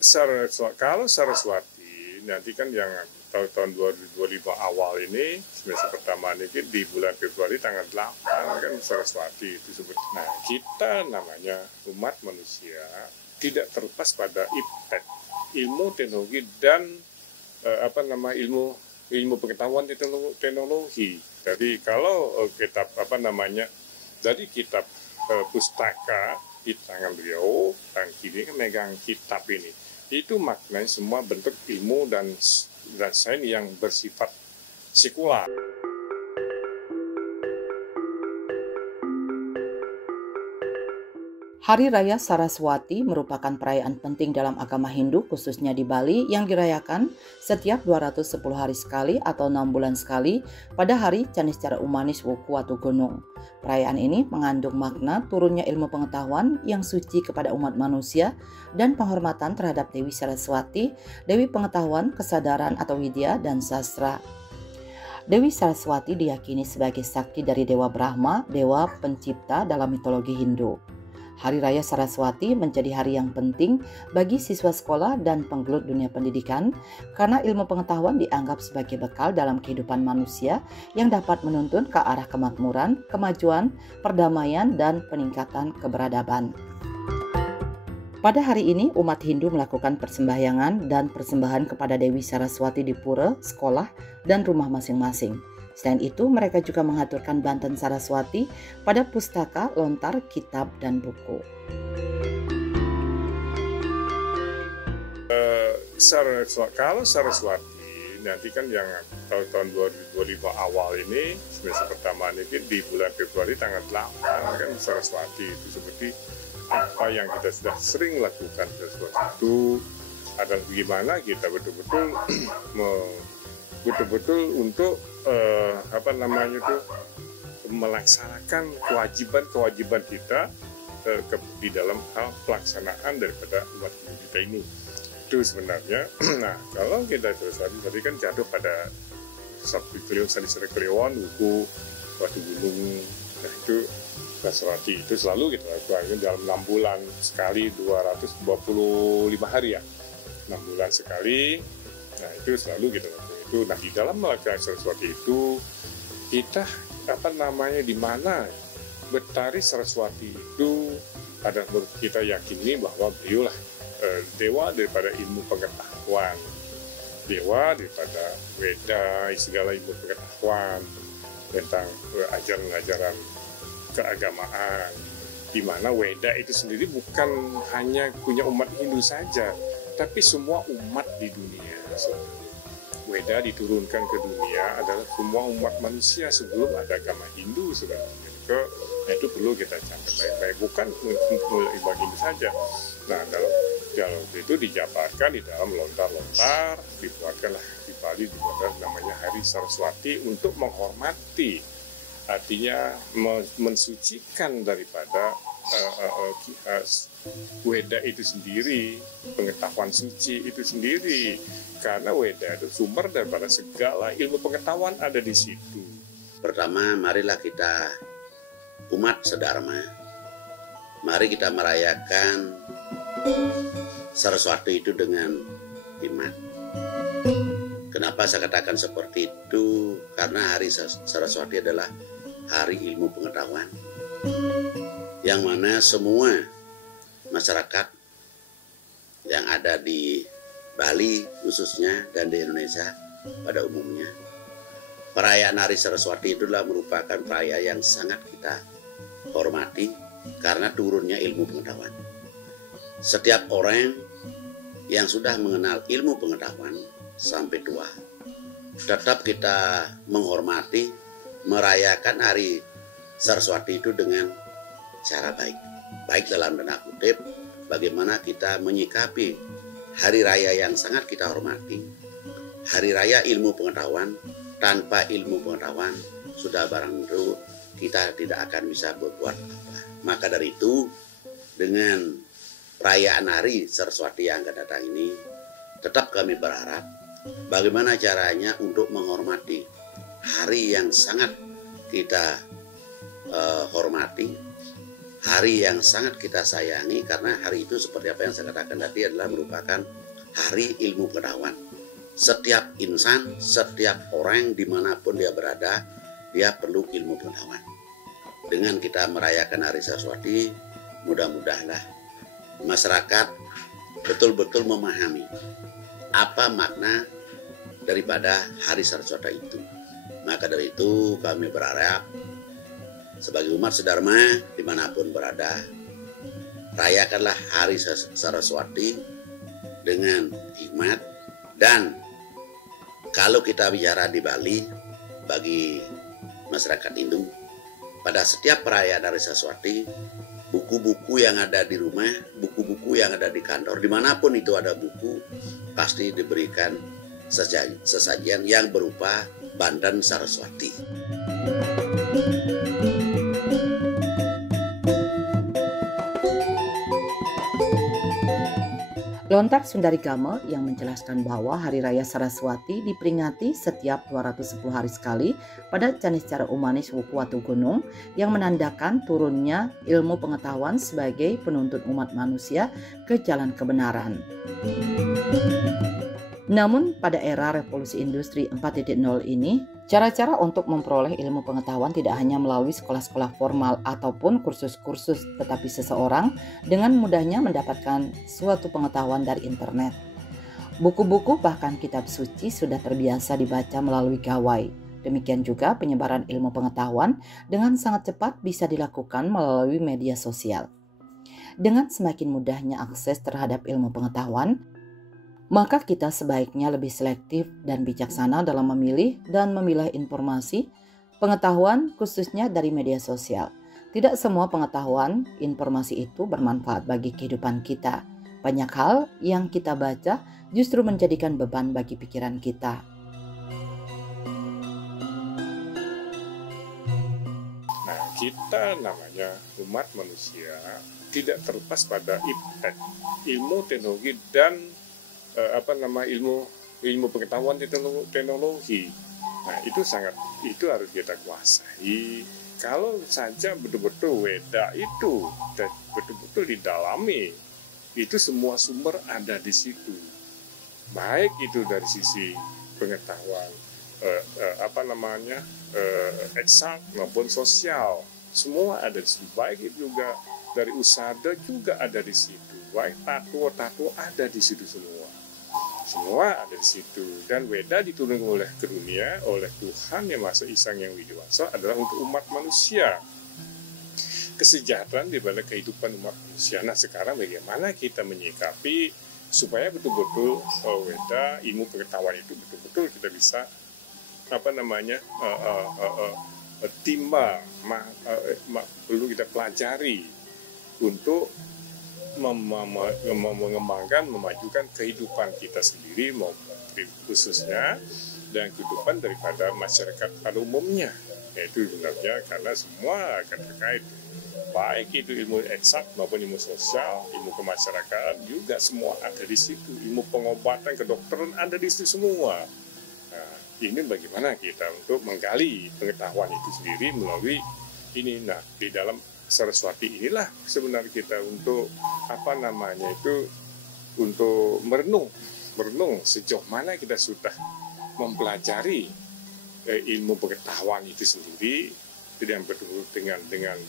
Kalau Saraswati nanti kan yang tahun 2025 awal ini, semester pertama ini di bulan Februari tanggal 8 kan Saraswati itu sebut. Nah, kita namanya umat manusia tidak terlepas pada iptek, ilmu teknologi dan ilmu pengetahuan teknologi. Jadi kalau kitab dari kitab pustaka di tangan beliau, tangan kiri kan megang kitab ini, itu maknanya semua bentuk ilmu dan sains yang bersifat sekular. Hari Raya Saraswati merupakan perayaan penting dalam agama Hindu, khususnya di Bali, yang dirayakan setiap 210 hari sekali atau 6 bulan sekali pada hari Caniscara Umanis Wuku atau Gunung. Perayaan ini mengandung makna turunnya ilmu pengetahuan yang suci kepada umat manusia dan penghormatan terhadap Dewi Saraswati, Dewi Pengetahuan, Kesadaran atau Widya, dan Sastra. Dewi Saraswati diyakini sebagai sakti dari Dewa Brahma, Dewa Pencipta dalam mitologi Hindu. Hari Raya Saraswati menjadi hari yang penting bagi siswa sekolah dan penggelut dunia pendidikan karena ilmu pengetahuan dianggap sebagai bekal dalam kehidupan manusia yang dapat menuntun ke arah kemakmuran, kemajuan, perdamaian, dan peningkatan keberadaban. Pada hari ini, umat Hindu melakukan persembahyangan dan persembahan kepada Dewi Saraswati di pura, sekolah, dan rumah masing-masing. Selain itu, mereka juga mengaturkan banten Saraswati pada pustaka, lontar, kitab, dan buku. Kalau Saraswati nanti kan yang tahun 2025 awal ini, semester pertama ini di bulan Februari tanggal 8 kan Saraswati itu seperti apa yang kita sudah sering lakukan. Saraswati itu adalah bagaimana kita betul-betul untuk melaksanakan kewajiban kita di dalam hal pelaksanaan daripada umat kita ini. Itu sebenarnya. Nah, kalau kita terus tadi kan jatuh pada Sabtu Kliwon, Salisara Kliwon, Wuku, Watu Gunung. Nah, itu Saraswati itu selalu kita lakukan dalam 6 bulan sekali, 225 hari ya. 6 bulan sekali. Nah, itu selalu kita lakukan. Nah, di dalam melakukan Saraswati itu kita di mana Betari Saraswati itu adalah kita yakini bahwa beliau lah dewa daripada ilmu pengetahuan, dewa daripada Weda, segala ilmu pengetahuan tentang ajaran-ajaran keagamaan, di mana Weda itu sendiri bukan hanya punya umat Hindu saja, tapi semua umat di dunia. Weda diturunkan ke dunia adalah semua umat manusia sebelum ada agama Hindu sebenarnya. Nah, itu perlu kita catat baik-baik, bukan umat Hindu saja. Nah, dalam itu dijabarkan di dalam lontar-lontar, dibuatkanlah di Bali namanya Hari Saraswati untuk menghormati, artinya mensucikan daripada Weda itu sendiri, pengetahuan suci itu sendiri, karena Weda itu sumber daripada segala ilmu pengetahuan ada di situ. Pertama, marilah kita umat sedharma, mari kita merayakan Saraswati itu dengan iman. Kenapa saya katakan seperti itu? Karena hari Saraswati adalah hari ilmu pengetahuan, yang mana semua masyarakat yang ada di Bali khususnya dan di Indonesia pada umumnya, perayaan Hari Saraswati itulah merupakan perayaan yang sangat kita hormati karena turunnya ilmu pengetahuan. Setiap orang yang sudah mengenal ilmu pengetahuan sampai tua, tetap kita menghormati, merayakan Hari Saraswati itu dengan cara baik. Baik dalam tanda kutip, bagaimana kita menyikapi hari raya yang sangat kita hormati, hari raya ilmu pengetahuan. Tanpa ilmu pengetahuan, sudah barang tentu kita tidak akan bisa berbuat apa. Maka dari itu, dengan perayaan Hari Saraswati yang akan datang ini, tetap kami berharap bagaimana caranya untuk menghormati hari yang sangat kita hormati, hari yang sangat kita sayangi, karena hari itu seperti apa yang saya katakan tadi adalah merupakan hari ilmu pengetahuan. Setiap insan, setiap orang dimanapun dia berada, dia perlu ilmu pengetahuan. Dengan kita merayakan Hari Saraswati, mudah-mudahanlah masyarakat betul-betul memahami apa makna daripada Hari Saraswati itu. Maka dari itu kami berharap sebagai umat sedharma dimanapun berada, rayakanlah Hari Saraswati dengan hikmat. Dan kalau kita bicara di Bali, bagi masyarakat Hindu, pada setiap perayaan Hari Saraswati, buku-buku yang ada di rumah, buku-buku yang ada di kantor, dimanapun itu ada buku, pasti diberikan sesajian yang berupa Bandan Saraswati. Lontar Sundarigama yang menjelaskan bahwa Hari Raya Saraswati diperingati setiap 210 hari sekali pada Caniscara Umanis Wuku Watu Gunung, yang menandakan turunnya ilmu pengetahuan sebagai penuntun umat manusia ke jalan kebenaran. Namun pada era revolusi industri 4.0 ini, cara-cara untuk memperoleh ilmu pengetahuan tidak hanya melalui sekolah-sekolah formal ataupun kursus-kursus, tetapi seseorang dengan mudahnya mendapatkan suatu pengetahuan dari internet. Buku-buku bahkan kitab suci sudah terbiasa dibaca melalui gawai. Demikian juga penyebaran ilmu pengetahuan dengan sangat cepat bisa dilakukan melalui media sosial. Dengan semakin mudahnya akses terhadap ilmu pengetahuan, maka kita sebaiknya lebih selektif dan bijaksana dalam memilih dan memilah informasi, pengetahuan khususnya dari media sosial. Tidak semua pengetahuan, informasi itu bermanfaat bagi kehidupan kita. Banyak hal yang kita baca justru menjadikan beban bagi pikiran kita. Nah, kita namanya umat manusia tidak terlepas pada iptek, ilmu teknologi dan ilmu pengetahuan teknologi. Nah, itu harus kita kuasai. Kalau saja betul-betul Weda itu dan betul-betul didalami, itu semua sumber ada di situ. Baik itu dari sisi pengetahuan eksak maupun sosial, semua ada di situ. Baik itu juga dari usada juga ada di situ. Baik tato ada di situ semua ada di situ. Dan Weda diturunkan oleh dunia, oleh Tuhan Yang Maha Esa Yang Widiwasa adalah untuk umat manusia, kesejahteraan di balik kehidupan umat manusia. Nah, sekarang bagaimana kita menyikapi supaya betul-betul Weda, ilmu pengetahuan itu betul-betul kita bisa perlu kita pelajari untuk mengembangkan, memajukan kehidupan kita sendiri maupun khususnya dan kehidupan daripada masyarakat pada umumnya. Yaitu sebenarnya karena semua akan terkait, baik itu ilmu eksak maupun ilmu sosial, ilmu kemasyarakatan juga semua ada di situ. Ilmu pengobatan, kedokteran ada di situ semua. Nah, ini bagaimana kita untuk menggali pengetahuan itu sendiri melalui ini. Nah, di dalam Saraswati inilah sebenarnya kita untuk untuk merenung sejauh mana kita sudah mempelajari ilmu pengetahuan itu sendiri dengan betul-betul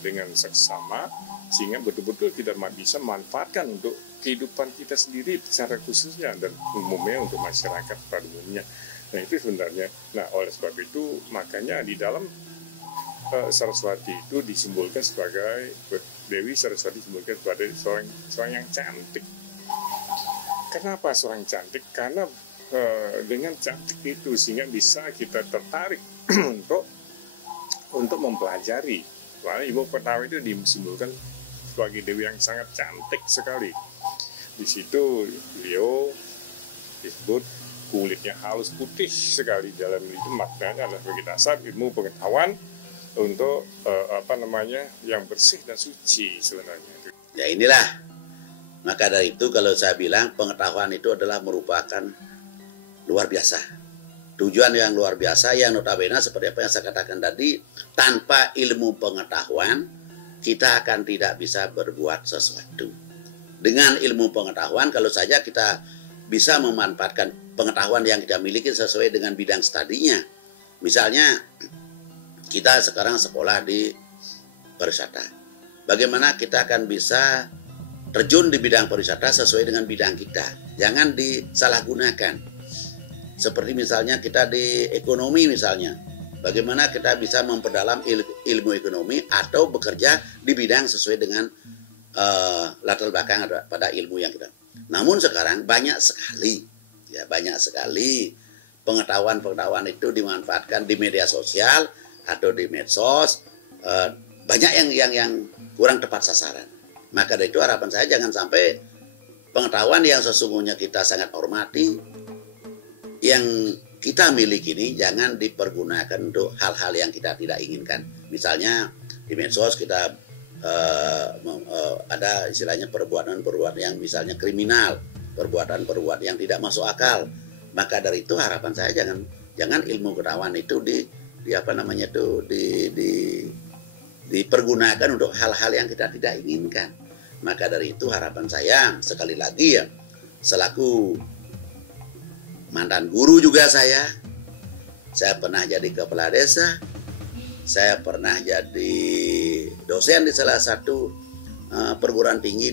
dengan seksama, sehingga betul-betul kita bisa manfaatkan untuk kehidupan kita sendiri secara khususnya dan umumnya untuk masyarakat pada umumnya. Nah, itu sebenarnya. Nah, oleh sebab itu makanya di dalam Saraswati itu disimbolkan sebagai Dewi Saraswati disimbolkan sebagai seorang yang cantik. Kenapa seorang cantik? Karena dengan cantik itu sehingga bisa kita tertarik untuk mempelajari. Karena ilmu pengetahuan itu disimbolkan sebagai Dewi yang sangat cantik sekali. Di situ beliau disebut kulitnya halus putih sekali. Dalam itu maknanya adalah sebagai dasar ilmu pengetahuan untuk yang bersih dan suci sebenarnya. Ya inilah, maka dari itu kalau saya bilang pengetahuan itu adalah merupakan luar biasa, tujuan yang luar biasa yang notabene seperti apa yang saya katakan tadi, tanpa ilmu pengetahuan kita akan tidak bisa berbuat sesuatu. Dengan ilmu pengetahuan, kalau saja kita bisa memanfaatkan pengetahuan yang kita miliki sesuai dengan bidang studinya. Misalnya, kita sekarang sekolah di pariwisata. Bagaimana kita akan bisa terjun di bidang pariwisata sesuai dengan bidang kita. Jangan disalahgunakan. Seperti misalnya kita di ekonomi misalnya. Bagaimana kita bisa memperdalam ilmu ekonomi atau bekerja di bidang sesuai dengan latar belakang pada ilmu yang kita. Namun sekarang banyak sekali pengetahuan itu dimanfaatkan di media sosial atau di medsos, banyak yang kurang tepat sasaran. Maka dari itu harapan saya jangan sampai pengetahuan yang sesungguhnya kita sangat hormati, yang kita miliki ini jangan dipergunakan untuk hal-hal yang kita tidak inginkan. Misalnya di medsos kita ada istilahnya perbuatan-perbuatan yang misalnya kriminal, perbuatan-perbuatan yang tidak masuk akal. Maka dari itu harapan saya jangan ilmu pengetahuan itu dipergunakan untuk hal-hal yang kita tidak inginkan. Maka dari itu harapan saya sekali lagi ya, selaku mantan guru juga saya pernah jadi kepala desa, saya pernah jadi dosen di salah satu perguruan tinggi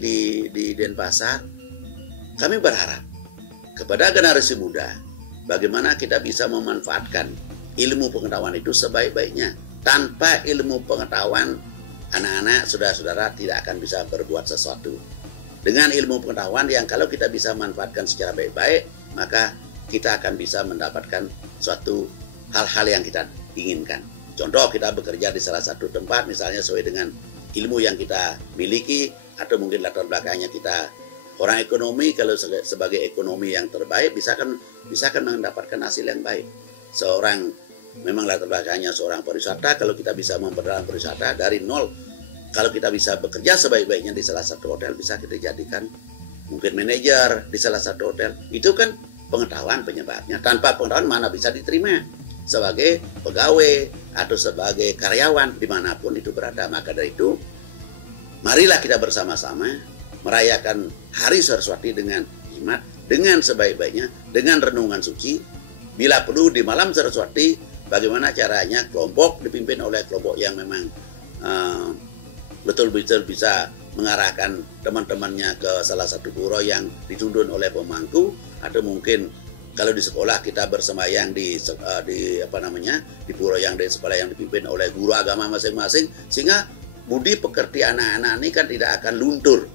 di Denpasar. Kami berharap kepada generasi muda bagaimana kita bisa memanfaatkan ilmu pengetahuan itu sebaik-baiknya. Tanpa ilmu pengetahuan, anak-anak, saudara-saudara tidak akan bisa berbuat sesuatu. Dengan ilmu pengetahuan yang kalau kita bisa manfaatkan secara baik-baik, maka kita akan bisa mendapatkan suatu hal-hal yang kita inginkan. Contoh, kita bekerja di salah satu tempat, misalnya sesuai dengan ilmu yang kita miliki, atau mungkin latar belakangnya kita orang ekonomi, kalau sebagai ekonomi yang terbaik, bisa kan mendapatkan hasil yang baik. Seorang memang latar belakangnya seorang pariwisata, kalau kita bisa memperdalam pariwisata dari nol, kalau kita bisa bekerja sebaik-baiknya di salah satu hotel, bisa kita jadikan mungkin manajer di salah satu hotel. Itu kan pengetahuan penyebabnya. Tanpa pengetahuan mana bisa diterima sebagai pegawai atau sebagai karyawan dimanapun itu berada. Maka dari itu, marilah kita bersama-sama merayakan Hari Saraswati dengan hikmat, dengan sebaik-baiknya, dengan renungan suci. Bila perlu di malam Saraswati, bagaimana caranya kelompok dipimpin oleh kelompok yang memang betul-betul bisa mengarahkan teman-temannya ke salah satu pura yang dituntun oleh pemangku, atau mungkin kalau di sekolah kita bersembahyang di pura yang di sekolah yang dipimpin oleh guru agama masing-masing, sehingga budi pekerti anak-anak ini kan tidak akan luntur.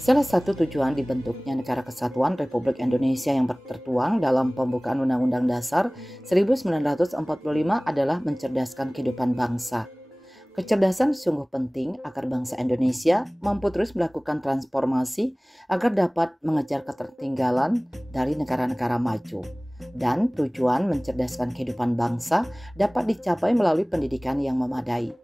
Salah satu tujuan dibentuknya Negara Kesatuan Republik Indonesia yang tertuang dalam pembukaan Undang-Undang Dasar 1945 adalah mencerdaskan kehidupan bangsa. Kecerdasan sungguh penting agar bangsa Indonesia mampu terus melakukan transformasi agar dapat mengejar ketertinggalan dari negara-negara maju. Dan tujuan mencerdaskan kehidupan bangsa dapat dicapai melalui pendidikan yang memadai.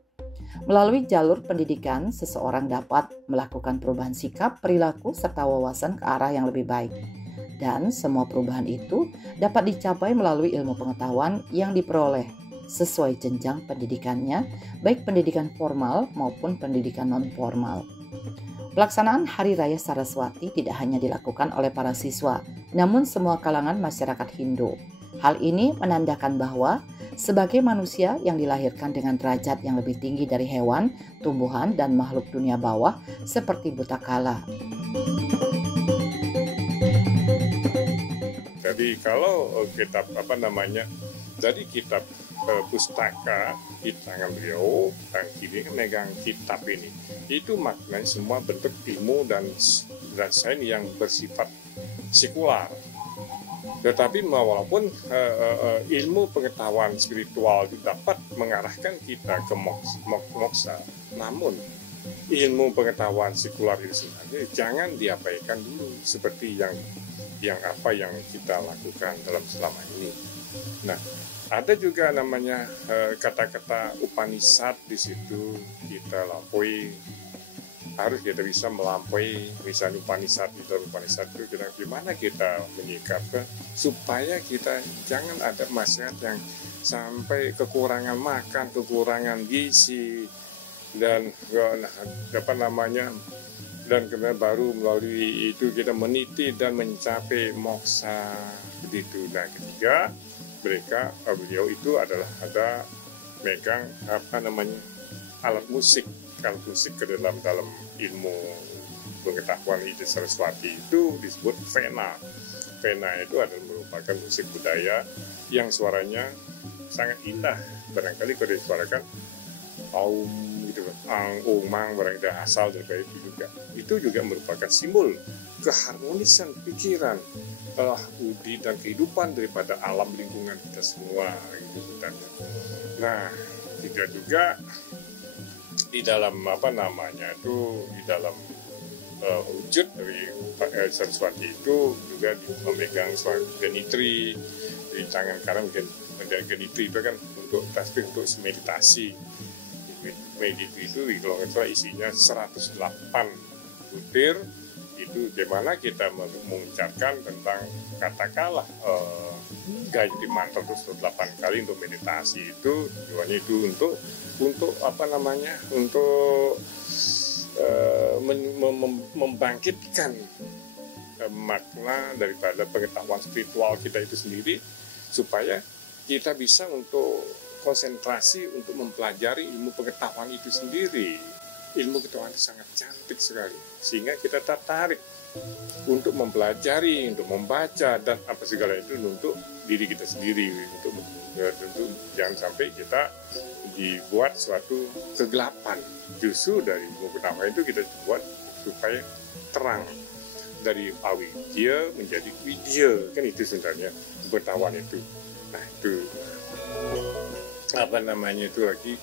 Melalui jalur pendidikan, seseorang dapat melakukan perubahan sikap, perilaku, serta wawasan ke arah yang lebih baik. Dan semua perubahan itu dapat dicapai melalui ilmu pengetahuan yang diperoleh sesuai jenjang pendidikannya, baik pendidikan formal maupun pendidikan non-formal. Pelaksanaan Hari Raya Saraswati tidak hanya dilakukan oleh para siswa, namun semua kalangan masyarakat Hindu. Hal ini menandakan bahwa sebagai manusia yang dilahirkan dengan derajat yang lebih tinggi dari hewan, tumbuhan, dan makhluk dunia bawah seperti buta kala. Jadi kalau kitab kitab pustaka di tangan beliau, tangan kiri megang kitab ini, itu maknanya semua bentuk ilmu dan sains yang bersifat sekular. Tetapi walaupun ilmu pengetahuan spiritual itu dapat mengarahkan kita ke moksa, namun ilmu pengetahuan sekular itu sebenarnya jangan diabaikan dulu seperti yang kita lakukan dalam selama ini. Nah, ada juga namanya kata-kata Upanishad di situ kita lampaui harus kita bisa melampaui misalnya Upanishad. Di dalam Upanishad itu gimana kita menyikapi supaya kita jangan ada masyarakat yang sampai kekurangan makan, kekurangan gizi, dan dan kemudian baru melalui itu kita meniti dan mencapai moksa begitu. Nah, ketiga beliau itu adalah ada megang alat musik ke dalam ilmu pengetahuan Ida Saraswati itu disebut vena. Vena itu adalah merupakan musik budaya yang suaranya sangat indah. Barangkali kalau disuarakan aum gitu, ang, mang, barangkali asal dari itu juga merupakan simbol keharmonisan pikiran, budi dan kehidupan daripada alam lingkungan kita semua gitu sebenarnya. Nah, tidak juga di dalam di dalam wujud dari Saraswati itu juga memegang suatu genitri di tangan kanan. Genitri itu kan untuk tasbih, untuk meditasi. Meditasi itu kalau nggak salah isinya 108 butir, itu dimana kita mengucapkan tentang katakanlah Gayatri mantra itu 8 kali untuk meditasi. Itu tujuannya itu untuk membangkitkan makna daripada pengetahuan spiritual kita itu sendiri, supaya kita bisa untuk konsentrasi untuk mempelajari ilmu pengetahuan itu sendiri. Ilmu pengetahuan itu sangat cantik sekali, sehingga kita tertarik untuk mempelajari, untuk membaca, dan apa segala itu untuk diri kita sendiri. Untuk jangan sampai kita dibuat suatu kegelapan. Justru dari ilmu pengetahuan itu kita buat supaya terang, dari awidya menjadi widya, kan itu sebenarnya pengetahuan itu. Nah, itu itu lagi.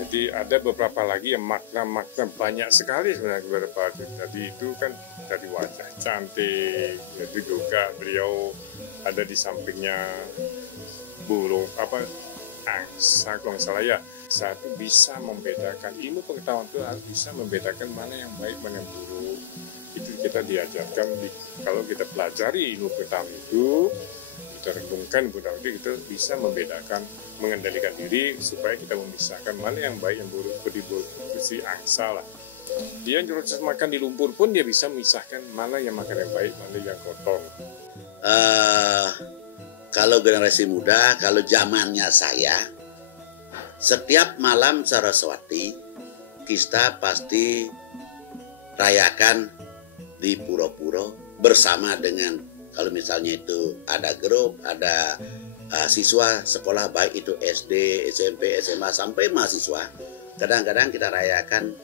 Jadi ada beberapa lagi yang makna-makna banyak sekali sebenarnya beberapa. Jadi itu kan dari wajah cantik, itu juga beliau ada di sampingnya burung angsa kalau nggak salah ya. Satu bisa membedakan, ilmu pengetahuan itu harus bisa membedakan mana yang baik, mana yang buruk. Itu kita diajarkan kalau kita pelajari ilmu pengetahuan itu, kita renungkan ilmu pengetahuan itu, kita bisa membedakan, mengendalikan diri supaya kita memisahkan mana yang baik, yang buruk. Seperti angsa lah, dia proses makan di lumpur pun dia bisa memisahkan mana yang makan yang baik, mana yang kotor. Kalau generasi muda, kalau zamannya saya, setiap malam Saraswati kita pasti rayakan di pura-pura bersama dengan, kalau misalnya itu ada grup, ada siswa sekolah, baik itu SD, SMP, SMA sampai mahasiswa. Kadang-kadang kita rayakan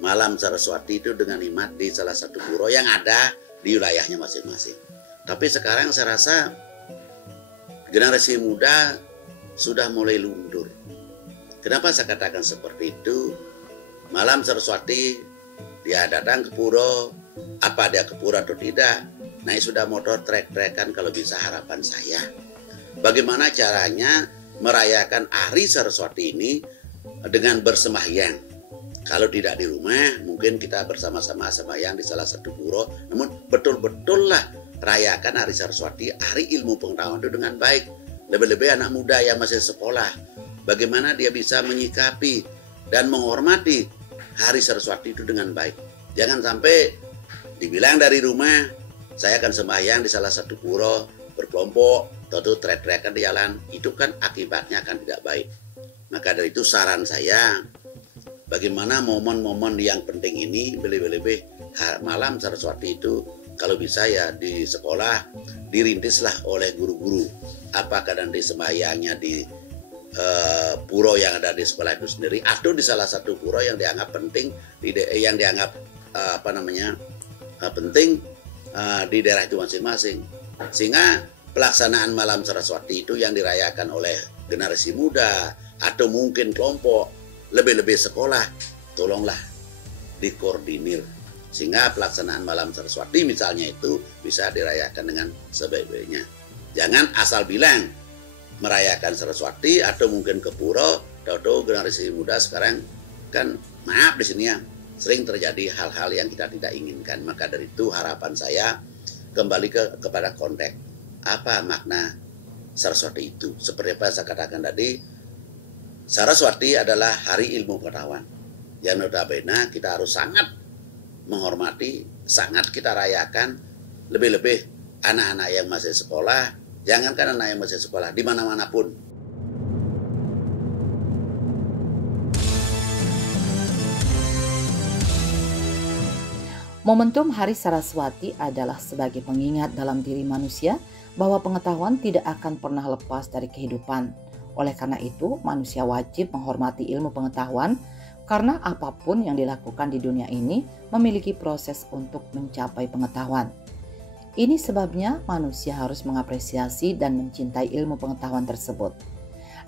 malam Saraswati itu dengan hikmat di salah satu pura yang ada di wilayahnya masing-masing. Tapi sekarang saya rasa generasi muda sudah mulai luntur. Kenapa saya katakan seperti itu? Malam Saraswati dia datang ke pura, apa dia ke pura atau tidak, naik sudah motor trek-trekan kalau bisa. Harapan saya, bagaimana caranya merayakan hari Saraswati ini dengan bersembahyang. Kalau tidak di rumah, mungkin kita bersama-sama sembahyang di salah satu pura. Namun betul-betul lah rayakan hari Saraswati, hari ilmu pengetahuan itu dengan baik. Lebih-lebih anak muda yang masih sekolah, bagaimana dia bisa menyikapi dan menghormati hari Saraswati itu dengan baik. Jangan sampai dibilang dari rumah, saya akan sembahyang di salah satu pura, berkelompok, atau trek-trekan di jalan. Itu kan akibatnya akan tidak baik. Maka dari itu saran saya, bagaimana momen-momen yang penting ini, lebih-lebih malam Saraswati itu, kalau bisa ya di sekolah dirintislah oleh guru-guru. Apakah nanti sembahyangnya di pura yang ada di sekolah itu sendiri, atau di salah satu pura yang dianggap penting, yang dianggap penting di daerah itu masing-masing. Sehingga pelaksanaan malam Saraswati itu yang dirayakan oleh generasi muda atau mungkin kelompok, lebih-lebih sekolah, tolonglah dikoordinir sehingga pelaksanaan malam Saraswati misalnya itu bisa dirayakan dengan sebaik-baiknya. Jangan asal bilang merayakan Saraswati atau mungkin ke pura tahu-tahu generasi muda sekarang kan, maaf di sini ya, sering terjadi hal-hal yang kita tidak inginkan. Maka dari itu harapan saya kembali kepada konteks apa makna Saraswati itu. Seperti apa saya katakan tadi, Saraswati adalah hari ilmu pengetahuan yang notabene kita harus sangat menghormati, sangat kita rayakan, lebih-lebih anak-anak yang masih sekolah, jangankan anak yang masih sekolah, di mana-mana pun. Momentum Hari Saraswati adalah sebagai pengingat dalam diri manusia bahwa pengetahuan tidak akan pernah lepas dari kehidupan. Oleh karena itu, manusia wajib menghormati ilmu pengetahuan karena apapun yang dilakukan di dunia ini memiliki proses untuk mencapai pengetahuan. Ini sebabnya manusia harus mengapresiasi dan mencintai ilmu pengetahuan tersebut.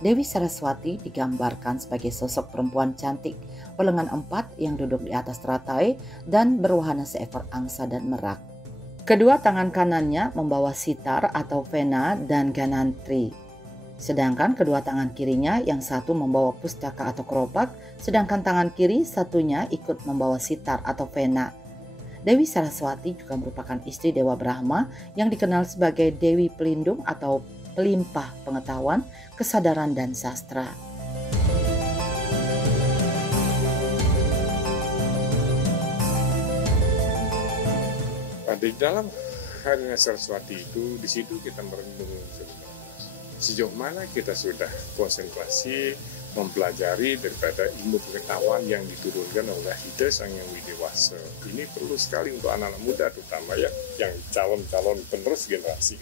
Dewi Saraswati digambarkan sebagai sosok perempuan cantik berlengan 4 yang duduk di atas teratai dan berwahana seekor angsa dan merak. Kedua tangan kanannya membawa sitar atau vena dan ganantri. Sedangkan kedua tangan kirinya yang satu membawa pustaka atau keropak, sedangkan tangan kiri satunya ikut membawa sitar atau vena. Dewi Saraswati juga merupakan istri Dewa Brahma yang dikenal sebagai Dewi Pelindung atau pelimpah pengetahuan, kesadaran, dan sastra. Di dalam Hari Saraswati itu, di situ kita merenung sejauh mana kita sudah konsentrasi mempelajari daripada ilmu pengetahuan yang diturunkan oleh Ida Sang Hyang Widewasa. Ini perlu sekali untuk anak-anak muda terutama ya, yang calon-calon penerus generasi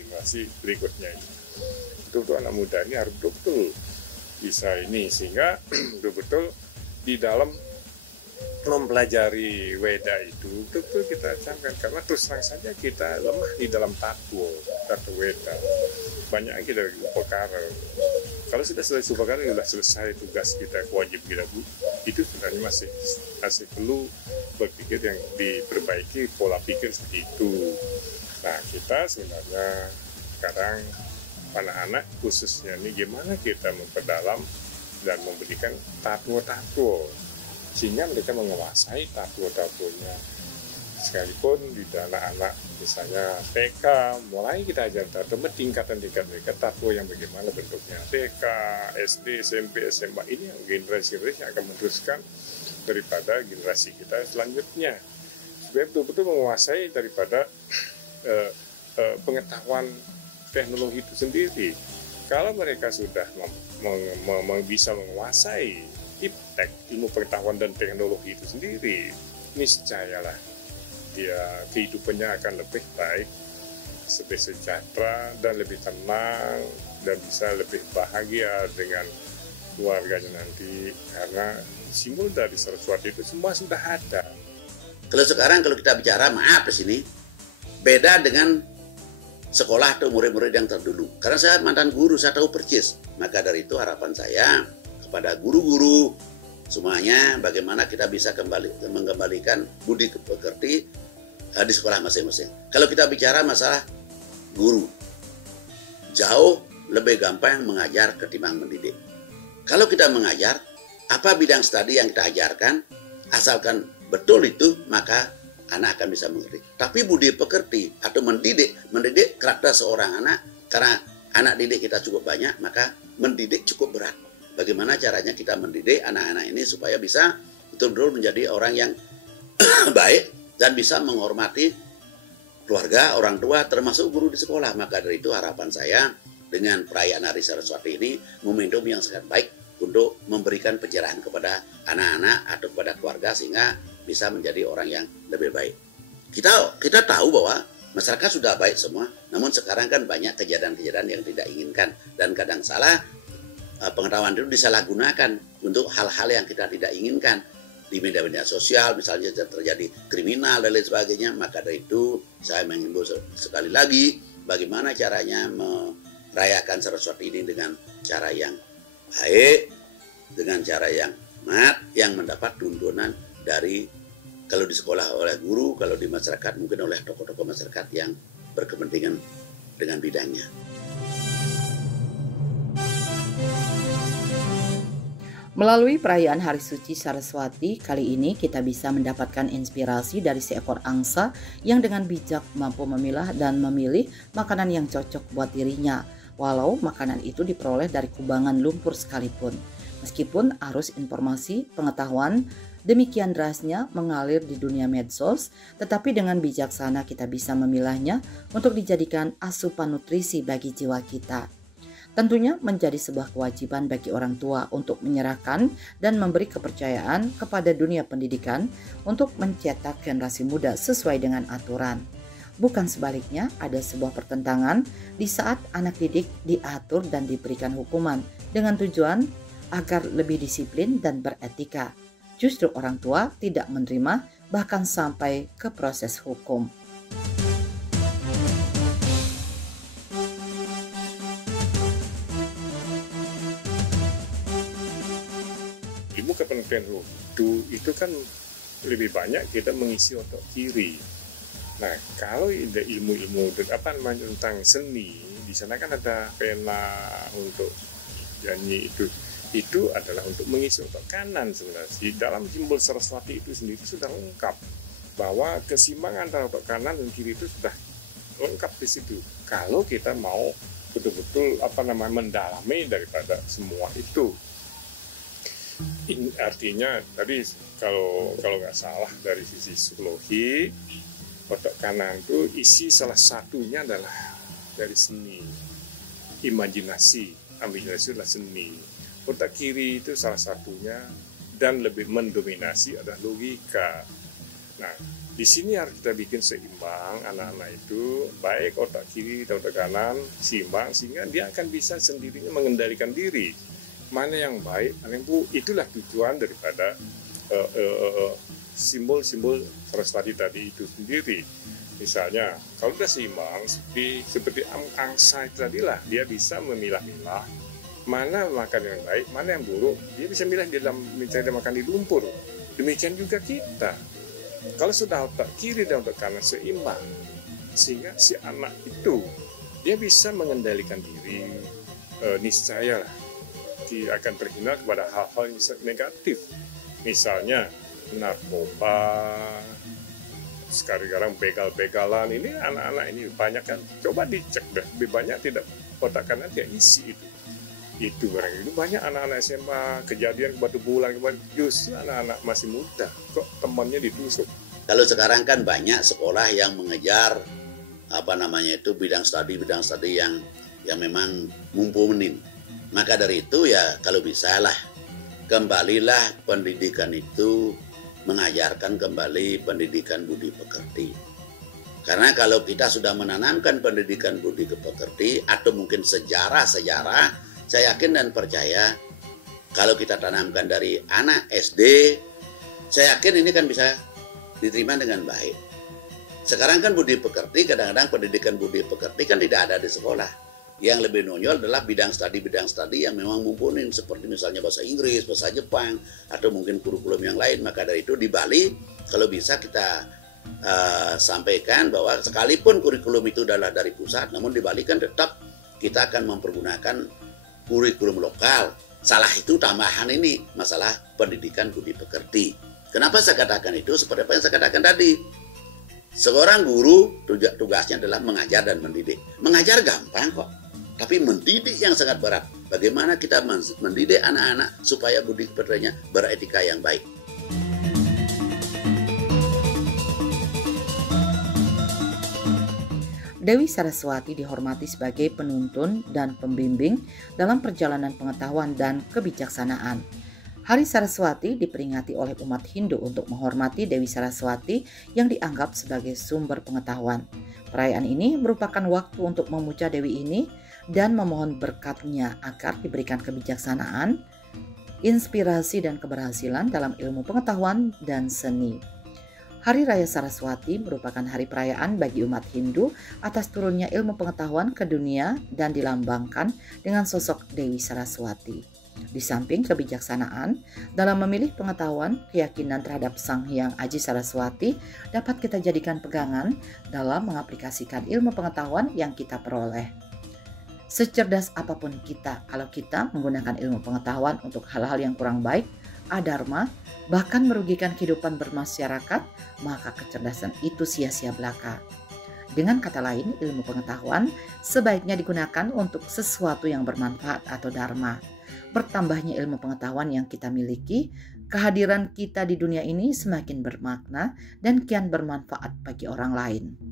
berikutnya ini. Untuk anak muda ini harus betul-betul bisa ini, sehingga betul-betul di dalam mempelajari Weda itu betul-betul kita camkan, karena terus terang saja kita lemah di dalam tatu Weda. Banyak kita upakara. Kalau sudah selesai upakara, sudah selesai tugas kita, kewajiban kita, itu sebenarnya masih perlu berpikir yang diperbaiki pola pikir seperti itu. Nah, kita sebenarnya sekarang anak-anak khususnya ini gimana kita memperdalam dan memberikan tatu sehingga mereka menguasai tatu-tatunya. Sekalipun di anak-anak misalnya TK, mulai kita ajar tatu tingkatan-tingkat mereka tatu yang bagaimana bentuknya, TK, SD, SMP, SMA, ini yang generasi-generasi yang akan meneruskan daripada generasi kita selanjutnya, supaya betul-betul menguasai daripada pengetahuan teknologi itu sendiri. Kalau mereka sudah bisa menguasai iptek, ilmu pengetahuan dan teknologi itu sendiri, niscayalah dia kehidupannya akan lebih baik, lebih sejahtera dan lebih tenang, dan bisa lebih bahagia dengan keluarganya nanti, karena simbol dari Saraswati itu semua sudah ada. Kalau sekarang kalau kita bicara, maaf di sini beda dengan sekolah atau murid-murid yang terdahulu. Karena saya mantan guru, saya tahu persis. Maka dari itu harapan saya kepada guru-guru semuanya, bagaimana kita bisa mengembalikan budi pekerti di sekolah masing-masing. Kalau kita bicara masalah guru, jauh lebih gampang mengajar ketimbang mendidik. Kalau kita mengajar, apa bidang studi yang kita ajarkan, asalkan betul itu, maka anak akan bisa mengerti. Tapi budi pekerti atau mendidik karakter seorang anak, karena anak didik kita cukup banyak, maka mendidik cukup berat. Bagaimana caranya kita mendidik anak-anak ini supaya bisa betul-betul menjadi orang yang baik dan bisa menghormati keluarga, orang tua, termasuk guru di sekolah. Maka dari itu harapan saya dengan perayaan Hari Saraswati ini momentum yang sangat baik untuk memberikan pencerahan kepada anak-anak atau kepada keluarga sehingga bisa menjadi orang yang lebih baik. Kita tahu bahwa masyarakat sudah baik semua, namun sekarang kan banyak kejadian-kejadian yang tidak inginkan, dan kadang salah pengetahuan itu disalahgunakan untuk hal-hal yang kita tidak inginkan di media-media sosial, misalnya terjadi kriminal dan lain sebagainya. Maka dari itu saya mengimbau sekali lagi bagaimana caranya merayakan Saraswati ini dengan cara yang baik, dengan cara yang mat, yang mendapat tuntunan dari, kalau di sekolah oleh guru, kalau di masyarakat mungkin oleh tokoh-tokoh masyarakat yang berkepentingan dengan bidangnya. Melalui perayaan Hari Suci Saraswati, kali ini kita bisa mendapatkan inspirasi dari seekor angsa yang dengan bijak mampu memilah dan memilih makanan yang cocok buat dirinya, walau makanan itu diperoleh dari kubangan lumpur sekalipun. Meskipun arus informasi, pengetahuan demikian derasnya mengalir di dunia medsos, tetapi dengan bijaksana kita bisa memilahnya untuk dijadikan asupan nutrisi bagi jiwa kita. Tentunya menjadi sebuah kewajiban bagi orang tua untuk menyerahkan dan memberi kepercayaan kepada dunia pendidikan untuk mencetak generasi muda sesuai dengan aturan. Bukan sebaliknya, ada sebuah pertentangan di saat anak didik diatur dan diberikan hukuman dengan tujuan agar lebih disiplin dan beretika. Justru orang tua tidak menerima bahkan sampai ke proses hukum. Ilmu kepemimpinan itu kan lebih banyak kita mengisi otak kiri. Nah, kalau ada ilmu-ilmu tentang seni, di sana kan ada pena untuk nyanyi itu adalah untuk mengisi otak kanan sebenarnya. Di dalam simbol Saraswati itu sendiri sudah lengkap bahwa keseimbangan antara otak kanan dan kiri itu sudah lengkap di situ. Kalau kita mau betul-betul mendalami daripada semua itu. Artinya tadi kalau nggak salah dari sisi psikologi, otak kanan itu isi salah satunya adalah dari seni, imajinasi adalah seni. Otak kiri itu salah satunya dan lebih mendominasi adalah logika. Nah, di sini harus kita bikin seimbang anak-anak itu, baik otak kiri dan otak kanan seimbang sehingga dia akan bisa sendirinya mengendalikan diri. Mana yang baik, mana yang buruk, itulah tujuan daripada simbol-simbol Saraswati tadi itu sendiri. Misalnya, kalau dia seimbang, seperti angsa itu tadilah, dia bisa memilah-milah mana makan yang baik, mana yang buruk. Dia bisa milah di dalam misalnya dia makan di lumpur. Demikian juga kita. Kalau sudah otak kiri dan otak kanan seimbang, sehingga si anak itu dia bisa mengendalikan diri, niscaya lah dia akan terhindar kepada hal-hal yang negatif. Misalnya narkoba, sekarang begal-begalan, ini anak-anak ini banyak kan, coba dicek deh, lebih banyak tidak otak kanan dia isi itu barang itu banyak anak-anak SMA kejadian batu bulan justru anak-anak masih muda kok temannya ditusuk. Kalau sekarang kan banyak sekolah yang mengejar bidang studi yang memang mumpuni. Maka dari itu ya kalau bisa lah kembalilah pendidikan itu mengajarkan kembali pendidikan budi pekerti. Karena kalau kita sudah menanamkan pendidikan budi pekerti atau mungkin sejarah, saya yakin dan percaya kalau kita tanamkan dari anak SD, saya yakin ini kan bisa diterima dengan baik. Sekarang kan budi pekerti, kadang-kadang pendidikan budi pekerti kan tidak ada di sekolah. Yang lebih nonjol adalah bidang studi yang memang mumpuni, seperti misalnya bahasa Inggris, bahasa Jepang, atau mungkin kurikulum yang lain. Maka dari itu di Bali, kalau bisa kita sampaikan bahwa sekalipun kurikulum itu adalah dari pusat, namun di Bali kan tetap kita akan mempergunakan kurikulum lokal. Salah itu tambahan ini, masalah pendidikan budi pekerti. Kenapa saya katakan itu? Seperti apa yang saya katakan tadi. Seorang guru tugasnya adalah mengajar dan mendidik. Mengajar gampang kok. Tapi mendidik yang sangat berat. Bagaimana kita mendidik anak-anak supaya budi pekertinya beretika yang baik. Dewi Saraswati dihormati sebagai penuntun dan pembimbing dalam perjalanan pengetahuan dan kebijaksanaan. Hari Saraswati diperingati oleh umat Hindu untuk menghormati Dewi Saraswati yang dianggap sebagai sumber pengetahuan. Perayaan ini merupakan waktu untuk memuja Dewi ini dan memohon berkatnya agar diberikan kebijaksanaan, inspirasi dan keberhasilan dalam ilmu pengetahuan dan seni. Hari Raya Saraswati merupakan hari perayaan bagi umat Hindu atas turunnya ilmu pengetahuan ke dunia dan dilambangkan dengan sosok Dewi Saraswati. Di samping kebijaksanaan dalam memilih pengetahuan, keyakinan terhadap Sang Hyang Aji Saraswati dapat kita jadikan pegangan dalam mengaplikasikan ilmu pengetahuan yang kita peroleh. Secerdas apapun kita, kalau kita menggunakan ilmu pengetahuan untuk hal-hal yang kurang baik, adharma, bahkan merugikan kehidupan bermasyarakat, maka kecerdasan itu sia-sia belaka. Dengan kata lain, ilmu pengetahuan sebaiknya digunakan untuk sesuatu yang bermanfaat atau dharma. Bertambahnya ilmu pengetahuan yang kita miliki, kehadiran kita di dunia ini semakin bermakna dan kian bermanfaat bagi orang lain.